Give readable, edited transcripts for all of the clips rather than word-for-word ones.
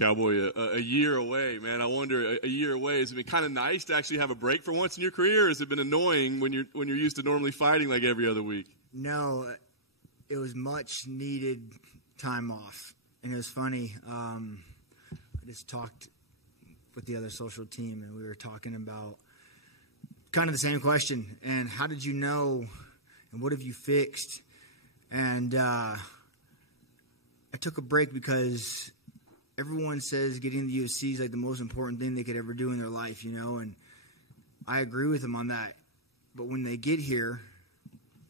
Cowboy, a year away, man. I wonder, a year away, has it been kind of nice to actually have a break for once in your career, or has it been annoying when you're used to normally fighting like every other week? No, it was much needed time off. And it was funny. I just talked with the other social team, and we were talking about kind of the same question. And how did you know, and what have you fixed? And I took a break because everyone says getting the UFC is like the most important thing they could ever do in their life, you know, and I agree with them on that. But when they get here,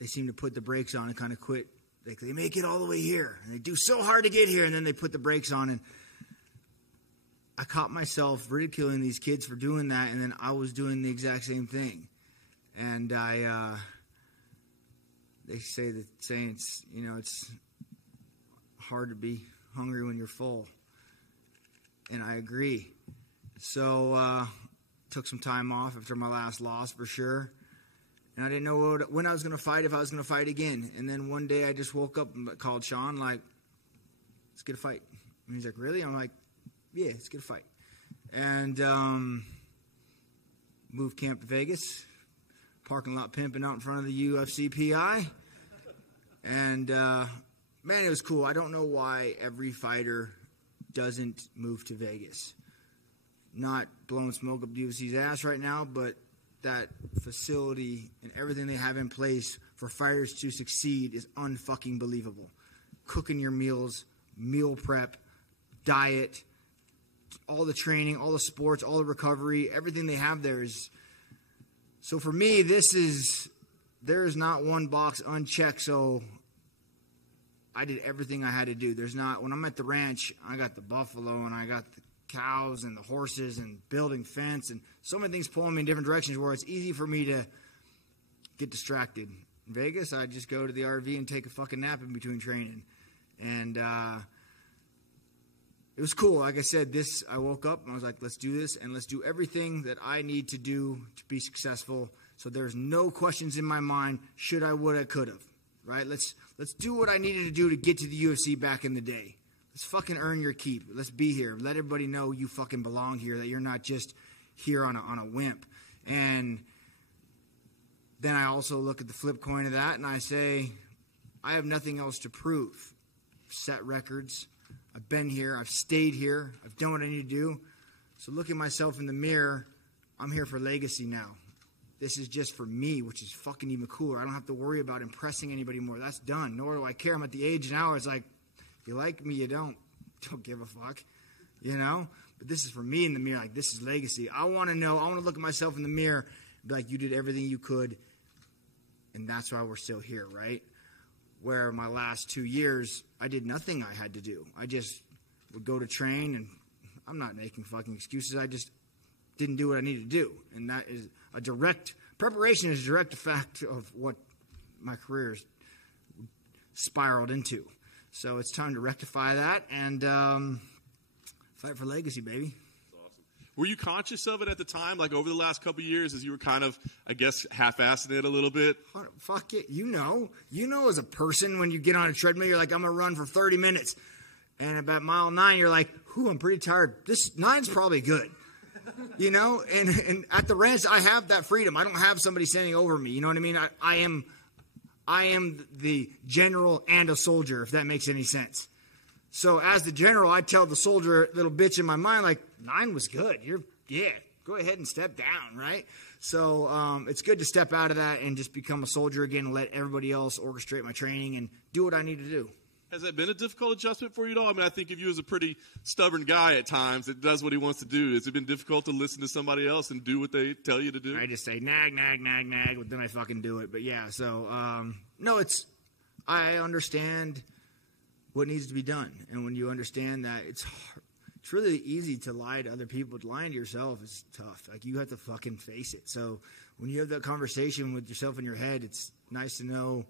they seem to put the brakes on and kind of quit. Like they make it all the way here, and they do so hard to get here, and then they put the brakes on. And I caught myself ridiculing these kids for doing that, and then I was doing the exact same thing. And they say the Saints, you know, it's hard to be hungry when you're full. And I agree. So took some time off after my last loss for sure. And I didn't know when I was going to fight, if I was going to fight again. And then one day I just woke up and called Sean, like, let's get a fight. And he's like, really? I'm like, yeah, let's get a fight. And moved camp to Vegas. Parking lot pimping out in front of the UFC PI. And, man, it was cool. I don't know why every fighter doesn't move to Vegas. Not blowing smoke up the UFC's ass right now, but that facility and everything they have in place for fighters to succeed is unfucking believable. Cooking your meals, meal prep, diet, all the training, all the sports, all the recovery, everything they have there is. So for me, there is not one box unchecked, so I did everything I had to do. When I'm at the ranch, I got the buffalo and I got the cows and the horses and building fence and so many things pulling me in different directions where it's easy for me to get distracted. In Vegas, I just go to the RV and take a fucking nap in between training. And it was cool. Like I said, I woke up and I was like, let's do this and let's do everything that I need to do to be successful. So there's no questions in my mind, should I, would I, could have. Right? Let's do what I needed to do to get to the UFC back in the day. Let's fucking earn your keep. Let's be here. Let everybody know you fucking belong here, that you're not just here on a whimp. And then I also look at the flip coin of that and I say, I have nothing else to prove. I've set records. I've been here. I've stayed here. I've done what I need to do. So look at myself in the mirror. I'm here for legacy now. This is just for me, which is fucking even cooler. I don't have to worry about impressing anybody more. That's done. Nor do I care. I'm at the age now. It's like, you like me, you don't give a fuck, you know? But this is for me in the mirror, like, this is legacy. I want to look at myself in the mirror and be like, you did everything you could, and that's why we're still here, right? Where my last 2 years, I did nothing I had to do. I just would go to train, and I'm not making fucking excuses. I just didn't do what I needed to do, and that is preparation is a direct effect of what my career spiraled into. So it's time to rectify that and fight for legacy, baby. That's awesome. Were you conscious of it at the time, like over the last couple of years, as you were kind of, I guess, half-assing it a little bit? Fuck it. You know as a person when you get on a treadmill, you're like, I'm going to run for 30 minutes. And about mile 9, you're like, I'm pretty tired. This 9's probably good. You know? And at the ranch, I have that freedom. I don't have somebody standing over me. You know what I mean? I am the general and a soldier, if that makes any sense. So as the general, I tell the soldier little bitch in my mind, like, 9 was good. Go ahead and step down, right? So it's good to step out of that and just become a soldier again and let everybody else orchestrate my training and do what I need to do. Has that been a difficult adjustment for you at all? I mean, I think of you as a pretty stubborn guy at times that does what he wants to do. Has it been difficult to listen to somebody else and do what they tell you to do? I just say nag, but then I fucking do it. But yeah, so no, I understand what needs to be done, and when you understand that, it's really easy to lie to other people. Lying to yourself is tough. Like, you have to fucking face it. So when you have that conversation with yourself in your head, it's nice to know,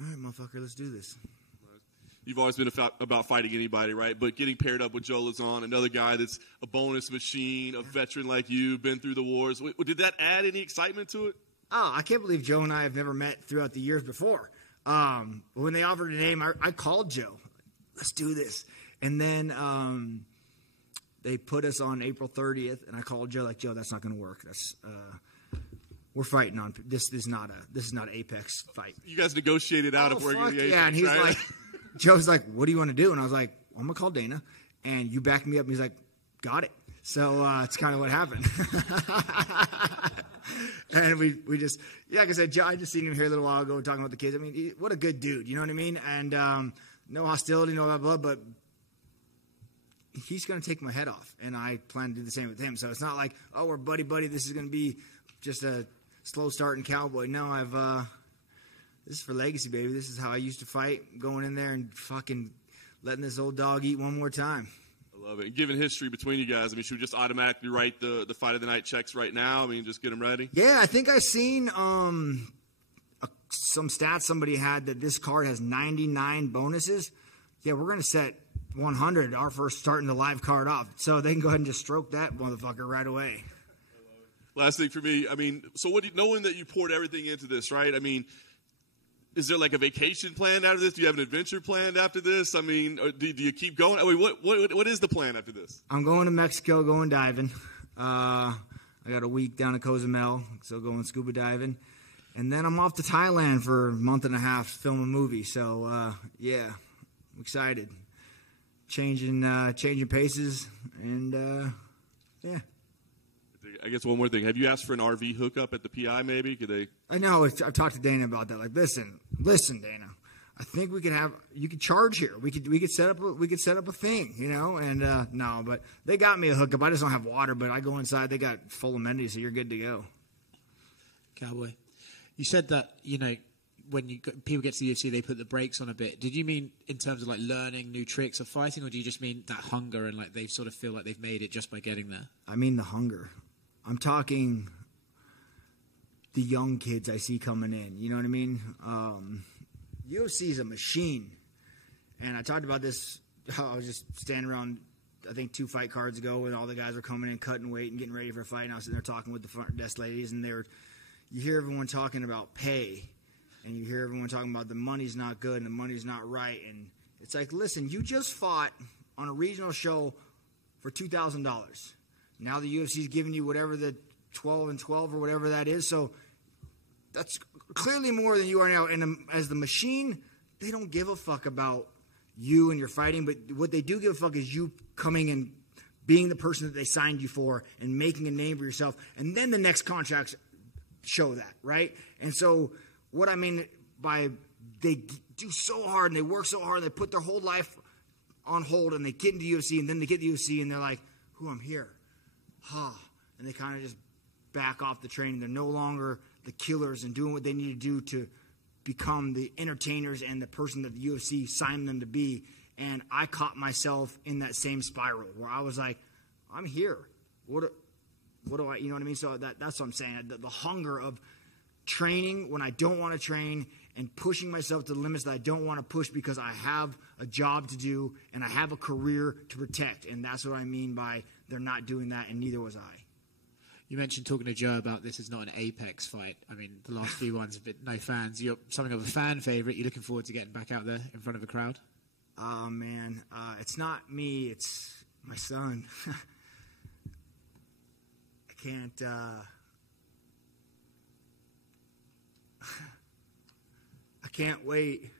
all right, motherfucker, let's do this. You've always been about fighting anybody, right? But getting paired up with Joe Lauzon, another guy that's a bonus machine, a veteran like you, been through the wars. Did that add any excitement to it? Oh, I can't believe Joe and I have never met throughout the years before. When they offered a name, I called Joe. Let's do this. And then they put us on April 30th, and I called Joe, like, Joe, that's not going to work. That's we're fighting on this is not an Apex fight. You guys negotiated out if we're going to the Apex, yeah, and he's right? like, Joe's like, what do you want to do? And I was like, I'm going to call Dana, and you back me up. And he's like, got it. So it's kind of what happened. And we just, like I said, Joe, I just seen him here a little while ago talking about the kids. I mean, what a good dude, you know what I mean? And no hostility, no blah, blah, but he's going to take my head off, and I plan to do the same with him. So it's not like, oh, we're buddy-buddy. This is going to be just a slow start in Cowboy. No, this is for legacy, baby. This is how I used to fight, going in there and fucking letting this old dog eat one more time. I love it. And given history between you guys, I mean, should we just automatically write the fight of the night checks right now? I mean, just get them ready? Yeah, I think I seen some stats somebody had that this card has 99 bonuses. Yeah, we're going to set 100 our first starting the live card off. So they can go ahead and just stroke that motherfucker right away. Last thing for me, I mean, so knowing that you poured everything into this, right? I mean, is there like a vacation planned after this? Do you have an adventure planned after this? I mean, do you keep going? I mean, what is the plan after this? I'm going to Mexico, going diving. I got a week down at Cozumel, so going scuba diving. And then I'm off to Thailand for a month and a half to film a movie. So, yeah, I'm excited. Changing paces, and, yeah. I guess one more thing. Have you asked for an RV hookup at the PI maybe? Could they? I know. I've talked to Dana about that. Like, listen, Dana. I think you could charge here. We could set up a thing, you know. And no, but they got me a hookup. I just don't have water. But I go inside. They got full amenities, so you're good to go. Cowboy, you said that when people get to the UFC, they put the brakes on a bit. Did you mean in terms of like learning new tricks of fighting, or do you just mean that hunger and like they sort of feel like they've made it just by getting there? I mean the hunger. I'm talking the young kids I see coming in. You know what I mean? UFC is a machine. And I talked about this. I was just standing around, I think, 2 fight cards ago, and all the guys were coming in, cutting weight and getting ready for a fight. And I was sitting there talking with the front desk ladies, and you hear everyone talking about pay, and you hear everyone talking about the money's not good and the money's not right. And it's like, listen, you just fought on a regional show for $2,000. Now the UFC is giving you whatever the 12 and 12 or whatever that is. So that's clearly more than you are now. And as the machine, they don't give a fuck about you and your fighting. But what they do give a fuck is you coming and being the person that they signed you for and making a name for yourself. And then the next contracts show that, right? And so what I mean by they do so hard and they work so hard and they put their whole life on hold and they get into UFC and then they get to UFC and they're like, I'm here. And they kind of just back off the training. They're no longer the killers and doing what they need to do to become the entertainers and the person that the UFC signed them to be. And I caught myself in that same spiral where I was like, I'm here. What do I, you know what I mean? So that's what I'm saying. The hunger of training when I don't want to train and pushing myself to the limits that I don't want to push because I have a job to do and I have a career to protect. And that's what I mean by they're not doing that, and neither was I. You mentioned talking to Joe about this is not an Apex fight. I mean, the last few ones have been no fans. You're something of a fan favorite. You're looking forward to getting back out there in front of a crowd? Oh, man. It's not me. It's my son. I can't... I can't wait.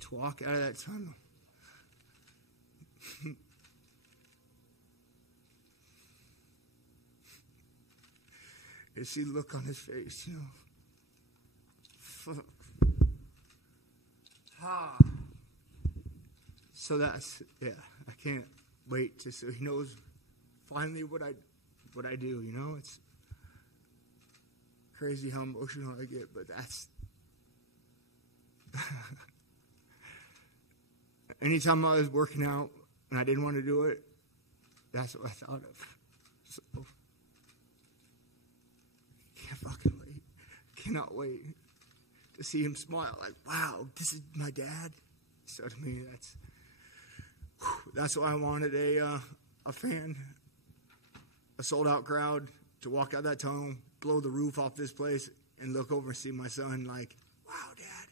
To walk out of that tunnel. And see the look on his face, you know. Fuck. So that's, yeah, I can't wait so he knows finally what I do, you know. It's crazy how emotional I get, but that's anytime I was working out and I didn't want to do it, that's what I thought of. So can't fucking wait. Cannot wait to see him smile like, wow, this is my dad. So to me, that's why I wanted a fan, a sold out crowd to walk out that tunnel, blow the roof off this place, and look over and see my son like, wow, Dad,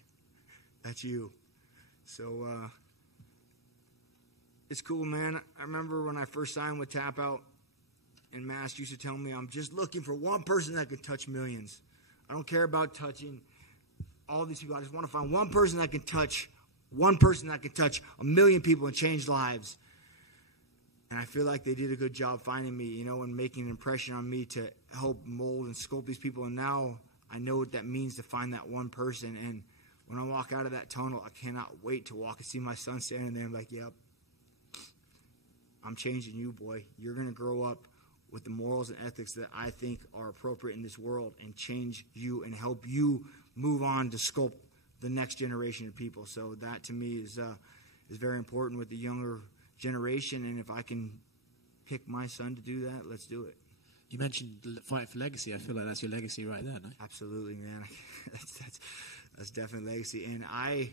that's you. So it's cool, man. I remember when I first signed with Tap Out, and Mass used to tell me, I'm just looking for one person that could touch millions. I don't care about touching all these people. I just want to find one person that can touch a million people and change lives. And I feel like they did a good job finding me, you know, and making an impression on me to help mold and sculpt these people. And now I know what that means to find that one person. And when I walk out of that tunnel, I cannot wait to walk and see my son standing there and be like, yep, I'm changing you, boy. You're going to grow up with the morals and ethics that I think are appropriate in this world and change you and help you move on to sculpt the next generation of people. So that to me is very important with the younger generation, and if I can pick my son to do that, let's do it. You mentioned fight for legacy. I feel like that's your legacy right there, no? Absolutely, man. That's definitely legacy. And I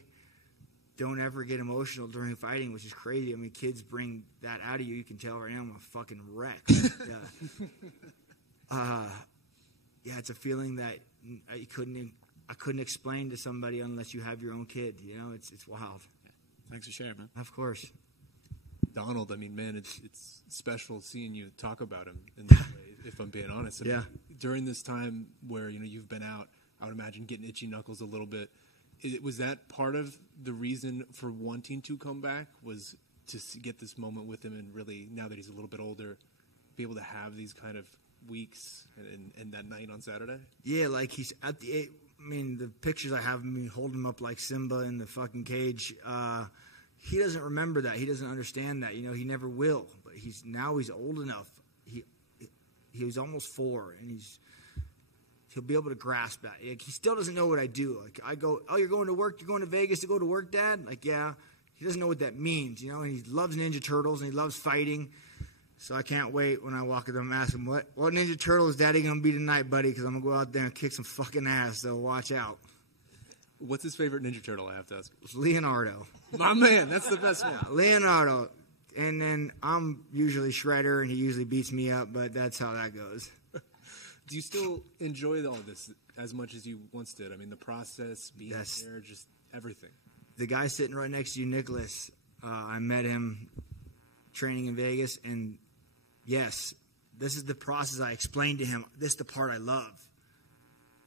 don't ever get emotional during fighting, which is crazy. I mean, kids bring that out of you. You can tell right now I'm a fucking wreck. Yeah, it's a feeling that I couldn't explain to somebody unless you have your own kid. You know, it's wild. Yeah. Thanks for sharing, man. Of course. Donald, I mean, man, it's special seeing you talk about him in this way, if I'm being honest. I mean, during this time where, you know, you've been out, I would imagine getting itchy knuckles a little bit. Was that part of the reason for wanting to come back, was to get this moment with him and really, now that he's a little bit older, be able to have these kind of weeks and that night on Saturday? Yeah, like he's at the I mean, the pictures I have of me holding him up like Simba in the fucking cage, he doesn't remember that. He doesn't understand that. You know, he never will. But he's old enough. He was almost 4, and he'll be able to grasp that. Like, he still doesn't know what I do. Like, I go, oh, you're going to work? You're going to Vegas to go to work, Dad? Like, yeah. He doesn't know what that means, you know. And he loves Ninja Turtles, and he loves fighting. So I can't wait when I walk in there and ask him, what Ninja Turtle is Daddy going to be tonight, buddy? Because I'm going to go out there and kick some fucking ass, so watch out. What's his favorite Ninja Turtle, I have to ask? It's Leonardo. My man, that's the best one. Yeah, Leonardo. And then I'm usually Shredder, and he usually beats me up, but that's how that goes. Do you still enjoy all this as much as you once did? I mean, the process, being there, just everything. The guy sitting right next to you, Nicholas, I met him training in Vegas, and yes, this is the process. I explained to him, this is the part I love.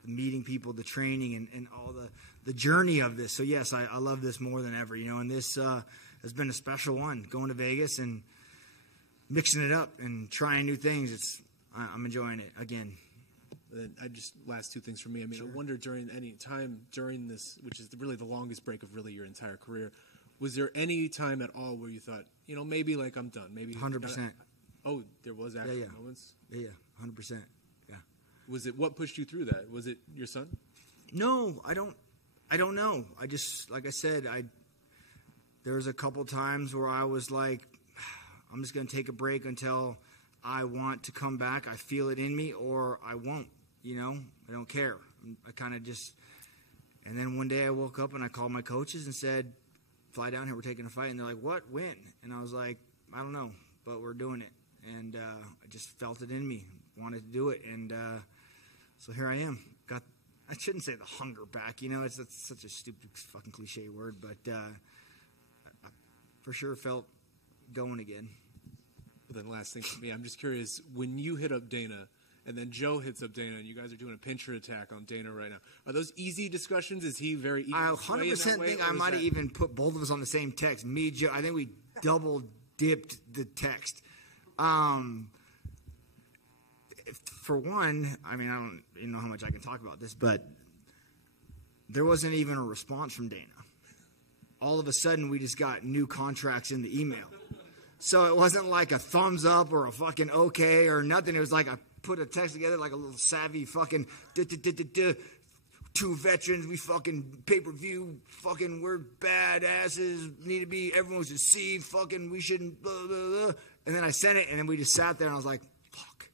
The meeting people, the training, and all the journey of this. So, yes, I love this more than ever, you know, and this has been a special one, going to Vegas and mixing it up and trying new things. I'm enjoying it again. Last 2 things for me. I mean, sure. I wonder during any time during this, which is really the longest break of really your entire career, was there any time at all where you thought, you know, maybe like I'm done? Maybe 100%. Oh, there was actually moments? Yeah, 100%. Yeah. Was it, what pushed you through that? Was it your son? No, I don't know. I just, like I said, there was a couple times where I was like, I'm just going to take a break until I want to come back. I feel it in me, or I won't, you know. I don't care. I kind of just, and then one day I woke up and I called my coaches and said, fly down here, we're taking a fight. And they're like, what? When? And I was like, I don't know, but we're doing it. And I just felt it in me, wanted to do it. And so here I am. I shouldn't say the hunger back, you know, it's such a stupid fucking cliche word, but I for sure felt going again. Well, then last thing for me, I'm just curious, when you hit up Dana and then Joe hits up Dana and you guys are doing a pincher attack on Dana right now, are those easy discussions? Is he very easy? I 100% think I might have even put both of us on the same text. Me, Joe, I think we double dipped the text. For one, I mean, I don't even know how much I can talk about this, but there wasn't even a response from Dana. All of a sudden, we just got new contracts in the email. So it wasn't like a thumbs up or a fucking okay or nothing. It was like I put a text together like a little savvy fucking 2 veterans, we fucking pay-per-view, fucking we're badasses, need to be, everyone's deceived, fucking we shouldn't, blah, blah, blah. And then I sent it, and then we just sat there, and I was like, fuck.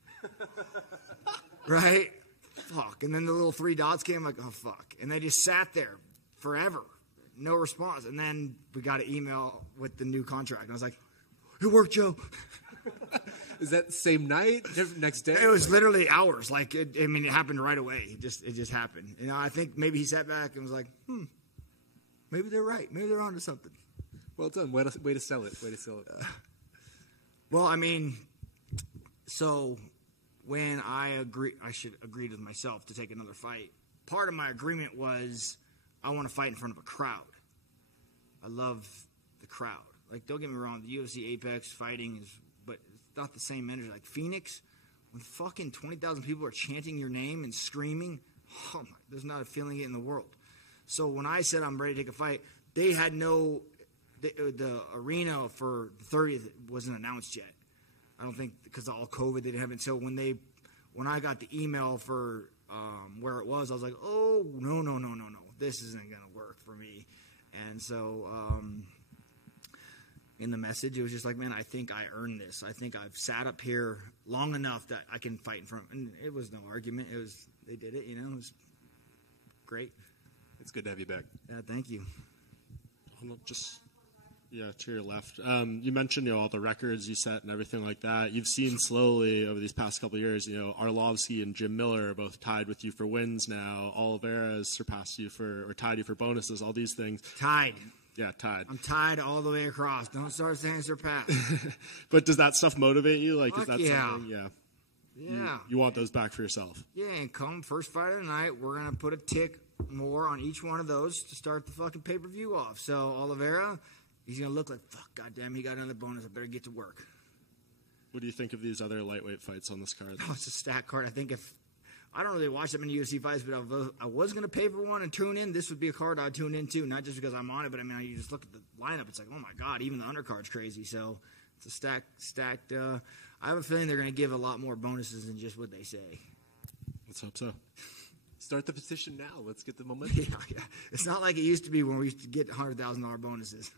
Right? Fuck. And then the little 3 dots came, like, oh, fuck. And they just sat there forever. No response. And then we got an email with the new contract. And I was like, it worked, Joe. Is that the same night? Next day? It was literally hours. Like, it happened right away. It just happened. I think maybe he sat back and was like, maybe they're right. Maybe they're onto something. Well done. Way to sell it. Well, so when I should agree with myself to take another fight. Part of my agreement was I want to fight in front of a crowd. I love the crowd. Like, don't get me wrong, the UFC Apex fighting but it's not the same energy. Like Phoenix, when fucking 20,000 people are chanting your name and screaming, there's not a feeling in the world. So when I said I'm ready to take a fight, they had the arena for the 30th wasn't announced yet. I don't think because of all COVID they didn't have it. So when I got the email for where it was, I was like, oh no, this isn't gonna work for me. And so in the message, it was just like, man, I think I earned this. I think I've sat up here long enough that I can fight in front. And it was no argument. They did it. It was great. It's good to have you back. Yeah, thank you. To your left. You mentioned all the records you set and everything like that. You've seen slowly over these past couple of years, Arlovsky and Jim Miller are both tied with you for wins now. Oliveira has surpassed you tied you for bonuses, all these things. Tied. Yeah, tied. I'm tied all the way across. Don't start saying surpass. But does that stuff motivate you? Like, is that something? Yeah. Yeah. You want those back for yourself? Yeah, and come first fight of the night, we're going to put a tick more on each one of those to start the fucking pay-per-view off. So, Oliveira, he's going to look like, fuck, goddamn, he got another bonus. I better get to work. What do you think of these other lightweight fights on this card? Oh, it's a stacked card. I think I don't really watch that many UFC fights, but if I was going to pay for one and tune in, this would be a card I'd tune into, not just because I'm on it, but you just look at the lineup, it's like, oh my God, even the undercard's crazy. So it's a stacked. I have a feeling they're going to give a lot more bonuses than just what they say. Let's hope so. Start the petition now. Let's get the momentum. Yeah. It's not like it used to be when we used to get $100,000 bonuses.